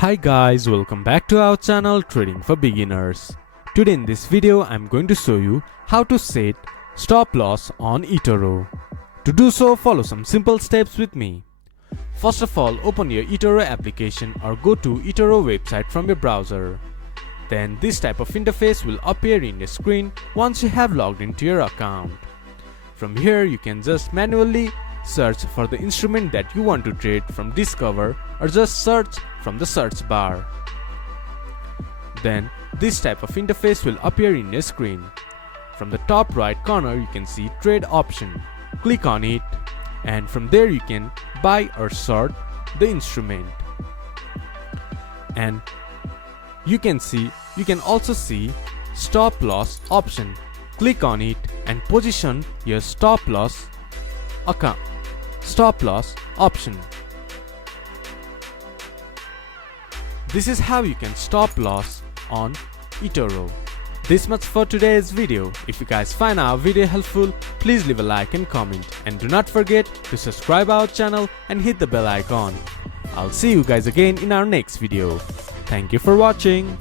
Hi guys, welcome back to our channel Trading for Beginners. Today in this video I'm going to show you how to set stop loss on Etoro. To do so, follow some simple steps with me. First of all, open your Etoro application or go to Etoro website from your browser. Then this type of interface will appear in your screen once you have logged into your account. From here you can just manually search for the instrument that you want to trade from Discover or just search from the search bar. Then this type of interface will appear in your screen. From the top right corner you can see trade option. Click on it and from there you can buy or short the instrument. And you can also see stop loss option. Click on it and position your stop loss option. This is how you can stop loss on Etoro. This much for today's video. If you guys find our video helpful, please leave a like and comment, and do not forget to subscribe our channel and hit the bell icon. I'll see you guys again in our next video. Thank you for watching.